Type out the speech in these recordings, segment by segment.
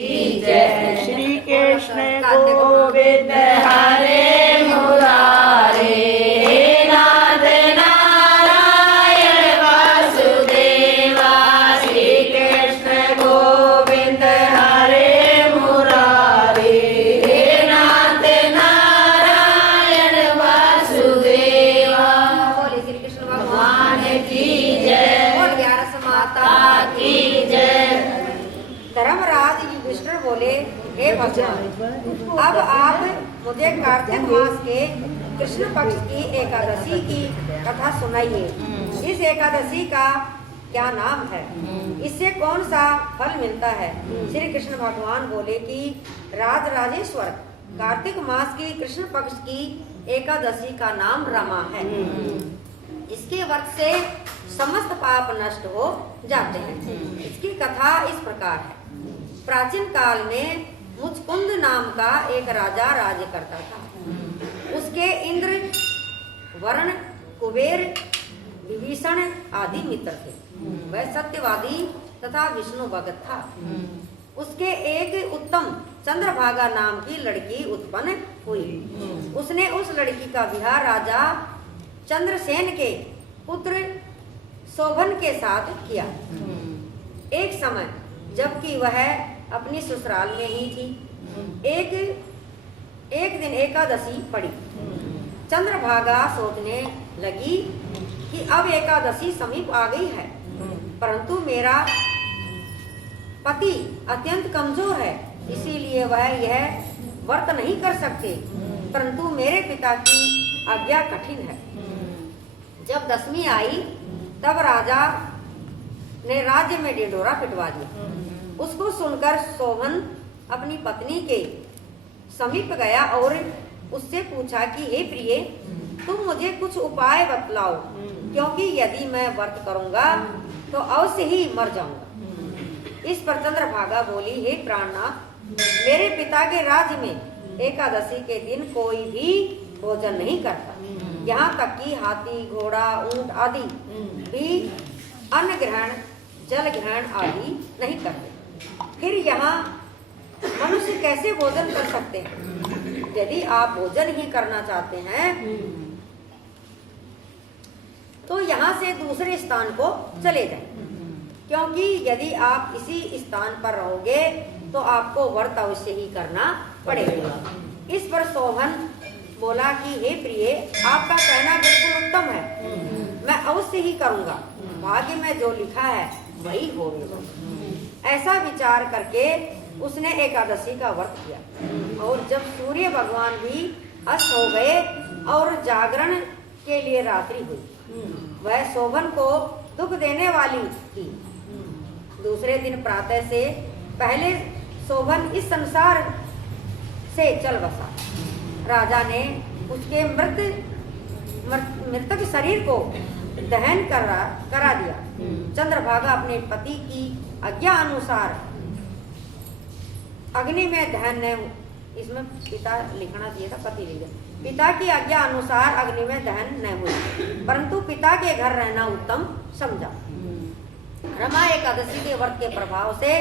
श्री कृष्ण गोविंद हरे मुरारे, नाथ नारायण वासुदेवा। श्री कृष्ण गोविंद हरे मुरारे, नाथ नारायण वासुदेवा। बोले श्री कृष्ण भगवान की जय, बोल व्यास माता की जय। धर्मराज युधिष्ठिर बोले, हे भगवान, अब आप मुझे कार्तिक मास के कृष्ण पक्ष की एकादशी की कथा सुनाइए। इस एकादशी का क्या नाम है, इससे कौन सा फल मिलता है। श्री कृष्ण भगवान बोले कि राजराजेश्वर, कार्तिक मास की कृष्ण पक्ष की एकादशी का नाम रमा है। इसके व्रत से समस्त पाप नष्ट हो जाते हैं। इसकी कथा इस प्रकार है। प्राचीन काल में मुचकुंद नाम का एक राजा राज्य करता था। उसके इंद्र, वरुण, कुबेर, विभीषण आदि मित्र थे। वह सत्यवादी तथा विष्णु भक्त था। उसके एक उत्तम चंद्रभागा नाम की लड़की उत्पन्न हुई। उसने उस लड़की का विवाह राजा चंद्रसेन के पुत्र शोभन के साथ किया। एक समय जबकि वह अपनी ससुराल में ही थी, एक दिन एकादशी पड़ी। चंद्रभागा सोचने लगी कि अब एकादशी समीप आ गई है, परंतु मेरा पति अत्यंत कमजोर है, इसीलिए वह यह व्रत नहीं कर सकते। परंतु मेरे पिता की आज्ञा कठिन है। जब दशमी आई तब राजा ने राज्य में ढिंढोरा पिटवा दिया। उसको सुनकर शोभन अपनी पत्नी के समीप गया और उससे पूछा कि हे प्रिय, तुम मुझे कुछ उपाय बतलाओ, क्योंकि यदि मैं व्रत करूंगा तो अवश्य ही मर जाऊंगा। इस पर चंद्रभागा बोली, हे प्राणनाथ, मेरे पिता के राज्य में एकादशी के दिन कोई भी भोजन नहीं करता। यहाँ तक कि हाथी, घोड़ा, ऊंट आदि भी अन्न ग्रहण, जल ग्रहण आदि नहीं करते। फिर यहाँ मनुष्य कैसे भोजन कर सकते हैं। यदि आप भोजन ही करना चाहते हैं तो यहाँ से दूसरे स्थान को चले जाएं, क्योंकि यदि आप इसी स्थान पर रहोगे तो आपको व्रत अवश्य ही करना पड़ेगा। इस पर शोभन बोला कि हे प्रिय, आपका कहना बिल्कुल उत्तम है, मैं अवश्य ही करूंगा। भाग्य में जो लिखा है वही होगा। ऐसा विचार करके उसने एकादशी का व्रत किया। और जब सूर्य भगवान भी अस्त हो गए और जागरण के लिए रात्रि हुई, वह शोभन को दुख देने वाली थी। दूसरे दिन प्रातः से पहले शोभन इस संसार से चल बसा। राजा ने उसके मृतक शरीर को दहन करा दिया। चंद्रभागा अपने पति की आज्ञा अनुसार अग्नि में दहन न, इसमें पिता लिखना चाहिए था, पति लिख दिया। पिता की आज्ञा अनुसार अग्नि में दहन न हुई, परंतु पिता के घर रहना उत्तम समझा। रमा एकादशी के व्रत के प्रभाव से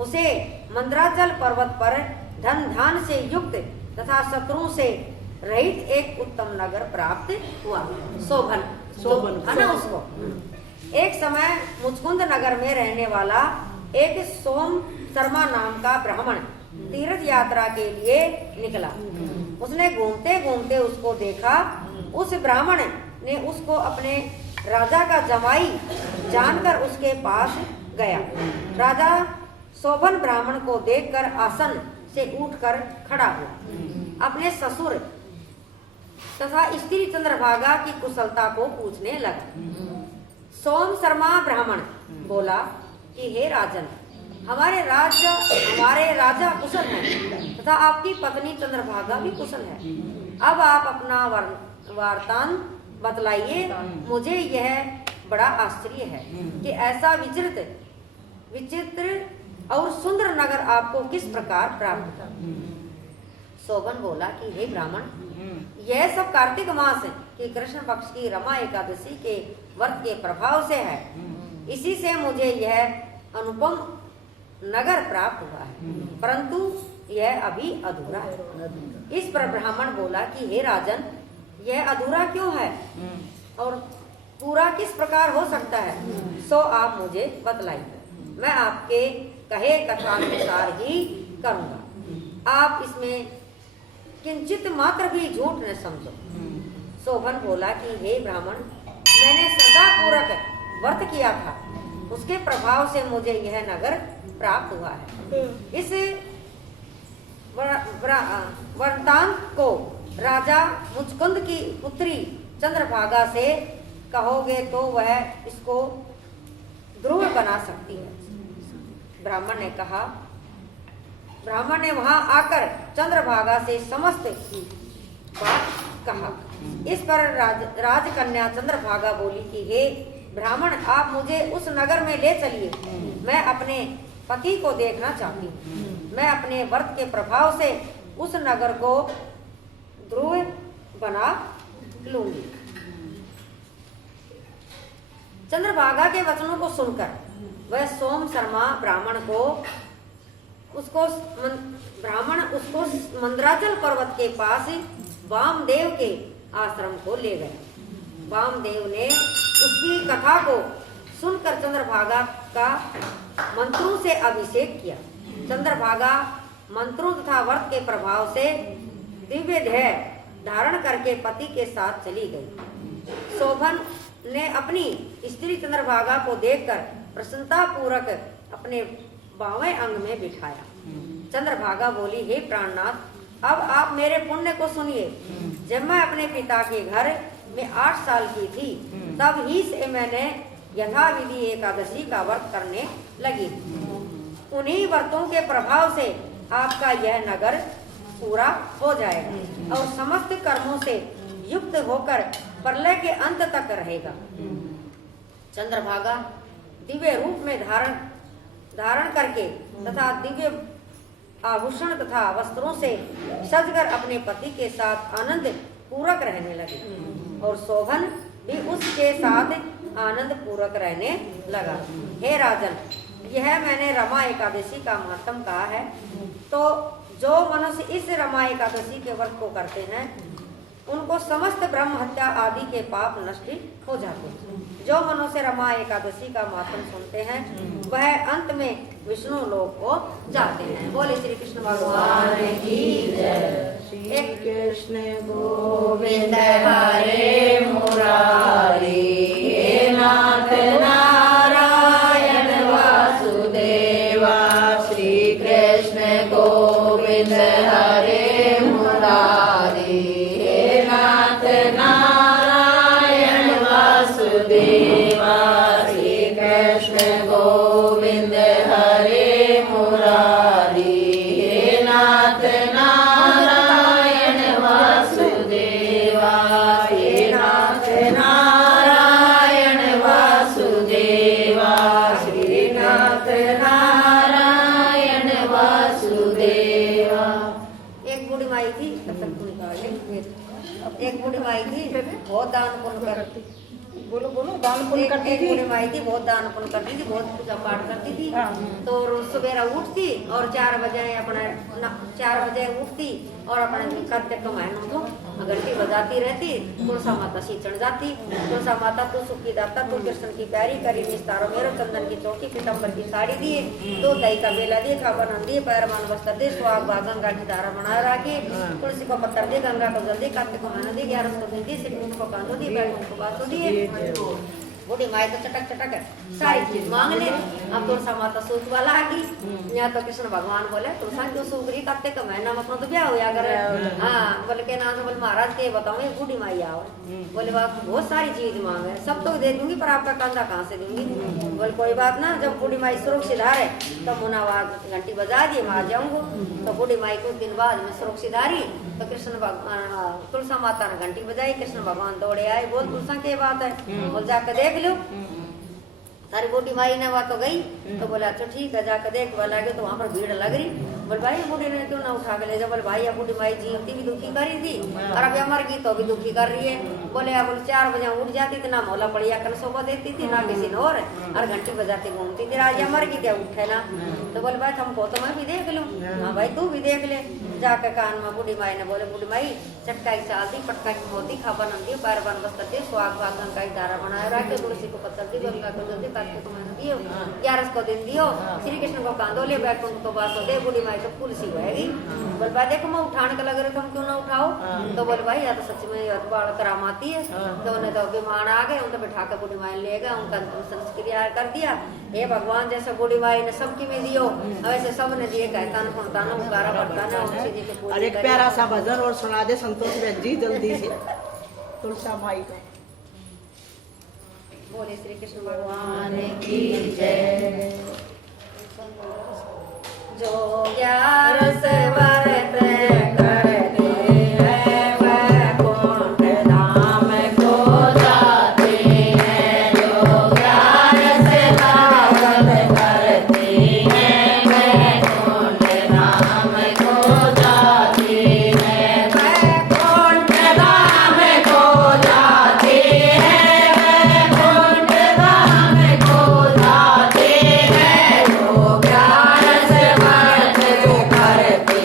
उसे मंदराचल पर्वत पर धन धान से युक्त तथा शत्रुओं से रहित एक उत्तम नगर प्राप्त हुआ। शोभन है ना उसको। एक समय मुचकुंद नगर में रहने वाला एक सोम शर्मा नाम का ब्राह्मण तीर्थ यात्रा के लिए निकला। उसने घूमते घूमते उसको देखा। उस ब्राह्मण ने उसको अपने राजा का जमाई जानकर उसके पास गया। राजा शोभन ब्राह्मण को देखकर आसन से उठकर खड़ा हुआ। अपने ससुर तथा स्त्री चंद्रभागा की कुशलता को पूछने लगा। सोम शर्मा ब्राह्मण बोला कि हे राजन, हमारे राजा कुशल हैं तथा आपकी पत्नी चंद्रभागा भी कुशल है। अब आप अपना वार्तान बतलाइए। मुझे यह बड़ा आश्चर्य है कि ऐसा विचित्र और सुंदर नगर आपको किस प्रकार प्राप्त हुआ। शोभन बोला कि हे ब्राह्मण, यह सब कार्तिक मास की कृष्ण पक्ष की रमा एकादशी के व्रत के प्रभाव से है। इसी से मुझे यह अनुपम नगर प्राप्त हुआ है, परंतु यह अभी अधूरा है। इस पर ब्राह्मण बोला कि हे राजन, यह अधूरा क्यों है और पूरा किस प्रकार हो सकता है, सो आप मुझे बतलाइए। मैं आपके कहे कथानुसार ही करूंगा। आप इसमें किंचित मात्र भी झूठ न समझो। शोभन बोला कि हे ब्राह्मण, मैंने श्रद्धा पूर्वक व्रत किया था, उसके प्रभाव से मुझे यह नगर प्राप्त हुआ है। इस वृत्तांत को राजा मुचकुंद की पुत्री चंद्रभागा से कहोगे तो वह इसको ध्रुव बना सकती है। ब्राह्मण ने कहा, ब्राह्मण ने वहां आकर चंद्रभागा से समस्त बात कहा। इस पर राजकन्या चंद्रभागा बोली कि हे ब्राह्मण, आप मुझे उस नगर में ले चलिए। मैं अपने पति को देखना चाहती हूँ। मैं अपने व्रत के प्रभाव से उस नगर को ध्रुव बना लूंगी। चंद्रभागा के वचनों को सुनकर वह सोम शर्मा ब्राह्मण उसको मंदराचल पर्वत के पास वामदेव के आश्रम को ले गए। वामदेव ने उसकी कथा को सुनकर चंद्रभागा का मंत्रों से अभिषेक किया। चंद्रभागा मंत्रों तथा व्रत के प्रभाव से दिव्य ध्येय धारण करके पति के साथ चली गई। शोभन ने अपनी स्त्री चंद्रभागा को देखकर प्रसन्नता पूर्वक अपने बावें अंग में बिठाया। चंद्रभागा बोली, हे प्राणनाथ, अब आप मेरे पुण्य को सुनिए। जब मैं अपने पिता के घर में 8 साल की थी, तब ही से मैंने यथाविधि एकादशी का व्रत करने लगी। उन्हीं व्रतों के प्रभाव से आपका यह नगर पूरा हो जाएगा और समस्त कर्मों से युक्त होकर प्रलय के अंत तक रहेगा। चंद्रभागा दिव्य रूप में धारण करके तथा दिव्य आभूषण तथा वस्त्रों से सजकर अपने पति के साथ आनंद पूर्वक रहने लगे और शोभन भी उसके साथ आनंद पूर्वक रहने लगा। हे राजन, यह मैंने रमा एकादशी का महत्व कहा है। तो जो मनुष्य इस रमा एकादशी के व्रत को करते हैं, उनको समस्त ब्रह्म हत्या आदि के पाप नष्ट हो जाते हैं। जो मनुष्य रमा एकादशी का महत्व सुनते हैं, वह अंत में विष्णु लोक को जाते हैं। बोले श्री कृष्ण भगवान की जय। श्री कृष्ण गोविंद हरे मुरारी, हे नाथ नारायण वासुदेवा। श्री कृष्ण गोविंद हरे मुरारी, हे नाथ नारायण वासुदेवा। श्री कृष्ण गोविंद हरे मुरारी, हे नाथ नारायण वासुदेवा। हे नाथ नारायण वासुदेवा। श्रीनाथ नारायण वासुदेवा। एक बूढ़ी माई थी, एक बूढ़ी माई थी, बहुत दान पुण्य करती। बोलो बोलो, दान पुण्य करती थी। बूढ़ी माई थी, बहुत दान पुण्य करती थी, बहुत पूजा पाठ करती थी। तो रोज सवेरा उठती और 4 बजे उठती और अपने खाते कमाने को घंटी बजाती रहती। तुलसा माता सींचण जाती। तुलसा माता तू सुखी दाता, तू कृष्ण की प्यारी करी निस्तारो मेरो, चंदन की चौकी पीताम्बर की साड़ी दिए, 2 दही का बेला दिए, खाबर हम दिए, पैर मान वस्त्र दे, सुहाग भाग गंगा की धारा बना रखी, तुलसी को पत्थर दे, गंगा को जल्दी, कार्तिक को महीना दी, 11 को दी, सिर को कांदो दी, बैठ को बात दिए। बूढ़ी माई तो चटक चटक सारी चीज मांग ले। अब तुलसा माता सूख वाला आ गई। यहाँ तो कृष्ण भगवान बोले, तुलसा क्यों सूख रही, करते का महीना में अपना तो ब्याह होया करे। हाँ, बोले के नाम से बोले महाराज के बताऊँ, एक बूढ़ी माई आओ। बोले बाप बहुत सारी चीज मांगे, सब तो दे दूंगी, पर आपका कंधा कहाँ से दूंगी। बोले कोई बात ना, जब बूढ़ी माई सुरक्षित हारे तो मुनावाग घंटी बजा दिए, मैं आ जाऊंगा। तो बूढ़ी माई कुछ दिन बाद में सुरक्षित हारी तो कृष्ण भगवान तुलसा माता ने घंटी बजाई। कृष्ण भगवान दौड़े आए, बोल तुलसा क्या बात है, बोल जाकर देख लो। सारी बूढ़ी माई ने वहाँ तो गई तो बोला अच्छा ठीक है, जाकर देख लगे तो वहाँ पर भीड़ लग रही। बोले भाई बूढ़ी ने क्यों ना उठा के ले जाओ। बोले भाई अब बूढ़ी माई जीवती भी दुखी कर रही थी और अब मर गई तो भी दुखी कर रही है। बोले अब 4 बजे उठ जाती थी, ना मौला पड़िया कर सोबा देती थी, ना किसी ने और घंटी बजाती घूमती थी। आज मर गई क्या उठे ना। तो बोले भाई हमको तो मैं भी देख लूं। हाँ भाई तू भी देख ले। जाके कान में बूढ़ी माई ने बोले बूढ़ी माई चटका की चाल दी, पटका की मोती, खापा नम दी, पैर बन बस कर दी, सुहाग भाग का धारा बनाए रखे, तुलसी को पत्थर दी, गंगा को जल्दी करके तुम्हें दियो, 11 को दिन दियो, श्री कृष्ण को कांदो ले बैकुंठ को बात दे। बूढ़ी माई तो फूल सी बहेगी। बोले भाई देखो मैं उठाने का लग रहे तुम क्यों ना उठाओ। तो बोले भाई या तो सच में या तो बाल करामाती है। तो उन्हें तो विमान आ गए, उनको बिठा के बूढ़ी माई ले गए, उनका संस्क्रिया कर दिया। हे भगवान जैसे बूढ़ी माई ने सबकी में दियो वैसे सब ने दिए, कहता न सुनता न उगारा पड़ता न। और एक प्यारा सा भजन और सुना दे संतोष बहन जी जल्दी से तुलसा माई का। बोले श्री कृष्ण भगवान की जय। जो 11 व्रत करते हैं वैकुंठ धाम को जाते हैं। जो 11 व्रत करते हैं वैकुंठ धाम को जाते हैं। वैकुंठ धाम को जाते हैं। वैकुंठ धाम को जाते हैं। जो 11 व्रत करते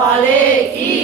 वाले की